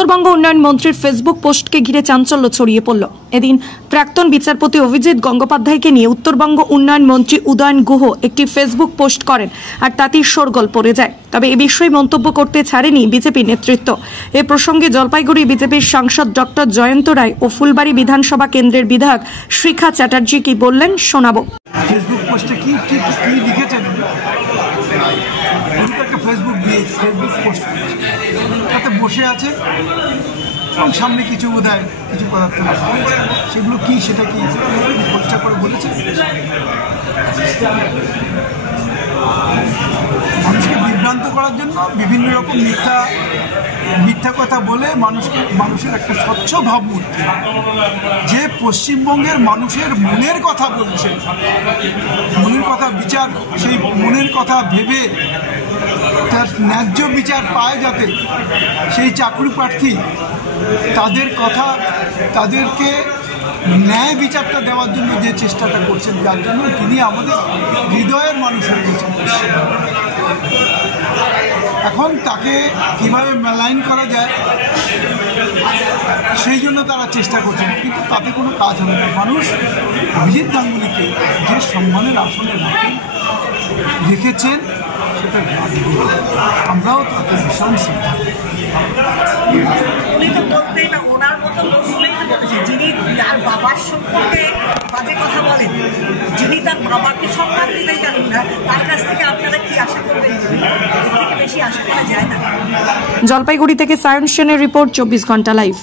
উত্তরবঙ্গ উন্নয়ন মন্ত্রীর ফেসবুক পোস্টকে ঘিরে চাঞ্চল্য ছড়িয়ে পড়ল। এদিন প্রাক্তন বিচারপতি অভিজিৎ গঙ্গোপাধ্যায়কে নিয়ে উত্তরবঙ্গ উন্নয়ন মন্ত্রী উদয়ন গুহ একটি ফেসবুক পোস্ট করেন, আর তাতেই শোরগোল পড়ে যায়। তবে এ বিষয়ে মন্তব্য করতে ছাড়েনি বিজেপি নেতৃত্ব। এ প্রসঙ্গে জলপাইগুড়ি বিজেপির সাংসদ ডক্টর জয়ন্ত রায় ও ফুলবাড়ি বিধানসভা কেন্দ্রের বিধায়ক শিখা চ্যাটার্জি কি বললেন শোনাবো। ফেসবুক পোস্টে কি লিখেছেন? ফেসবুক পোস্ট তাতে বসে আছে এবং সামনে কিছু বোধহয় কিছু পদার্থ সেগুলো কি, সেটা কি পরিষ্কার করে বলেছে? মানুষকে বিভ্রান্ত করার জন্য বিভিন্ন রকম মিথ্যা কথা বলে মানুষের একটা স্বচ্ছ ভাবমূর্তি, যে পশ্চিমবঙ্গের মানুষের মনের কথা বলছে, মনের কথা বিচার, সেই মনের কথা ভেবে তার ন্যায্য বিচার পায় যাতে সেই চাকরি প্রার্থী তাদেরকে ন্যায় বিচারটা দেওয়ার জন্য যে চেষ্টাটা করছেন, যার জন্য তিনি আমাদের হৃদয়ের মানুষ হয়ে গেছেন। এখন তাকে কীভাবে মেলাইন করা যায় সেই জন্য তারা চেষ্টা করছেন, কিন্তু তাতে কোনো কাজ হবে না। মানুষ অভিজিৎ গাঙ্গুলিকে যে সম্মানের আসনে রেখেছেন সেটা আমরাও তাকে ভীষণ শ্রদ্ধা। উনি তো বলতেই না, ওনার মতো লোক বলেই তো বলেছে, যিনি তার বাবার সম্পর্কে বাজে কথা বলেন, যিনি তার বাবাকে সম্মান দিতে জানেন না, তার কাছ থেকে আপনারা কি আশা করবেন? এর থেকে বেশি আশা করা যায় না। জলপাইগুড়ি থেকে সায়ন সেনের রিপোর্ট, 24 ঘন্টা লাইভ।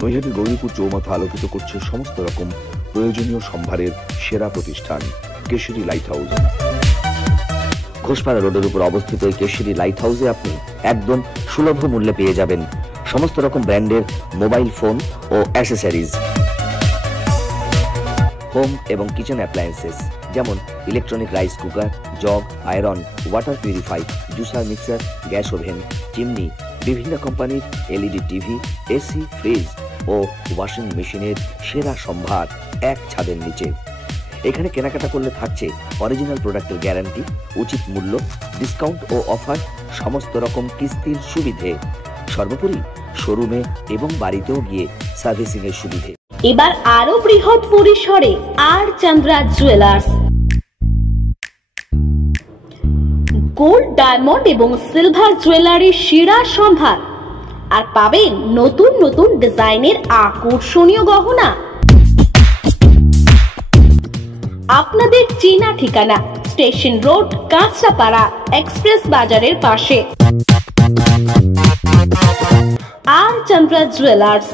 নৈহাটি গৌরীপুর চৌমাথা আলোকিত করছে সমস্ত রকম প্রয়োজনীয় সম্ভারের সেরা প্রতিষ্ঠান কেশরী লাইট হাউস। ঘোষপাড়া রোডের উপর অবস্থিত এই কেশরী লাইট হাউসে আপনি একদম সুলভ মূল্যে পেয়ে যাবেন সমস্ত রকম ব্র্যান্ডের মোবাইল ফোন ও অ্যাসেসরিজ, হোম এবং কিচেন অ্যাপ্লায়েন্সেস যেমন electronic rice cooker, jug, iron, water purify, juicer, mixer, gas oven, chimney, বিভিন্ন কোম্পানির এলইডি টিভি, এসি, ফ্রিজ ও ওয়াশিং মেশিনের সেরা সম্ভার এক ছাদের নিচে। এখানে কেনাকাটা করলে থাকছে অরিজিনাল প্রোডাক্টের গ্যারান্টি, উচিত মূল্য, ডিসকাউন্ট ও অফার, সমস্ত রকম কিস্তির সুবিধে, সর্বোপরি শোরুমে এবং বাড়িতেও গিয়ে সার্ভিসিং এর সুবিধে। এবার আরো বৃহৎ পরিসরে আর চন্দ্রা জুয়েলার্স, গোল্ড, ডায়মন্ড এবং সিলভার জুয়েলারির সেরা সম্ভার, আর পাবেন নতুন নতুন ডিজাইনের আকর্ষণীয় গহনা। আপনাদের চেনা ঠিকানা স্টেশন রোড, কাঁচরাপাড়া, এক্সপ্রেস বাজারের পাশে আর চন্দ্রা জুয়েলার্স।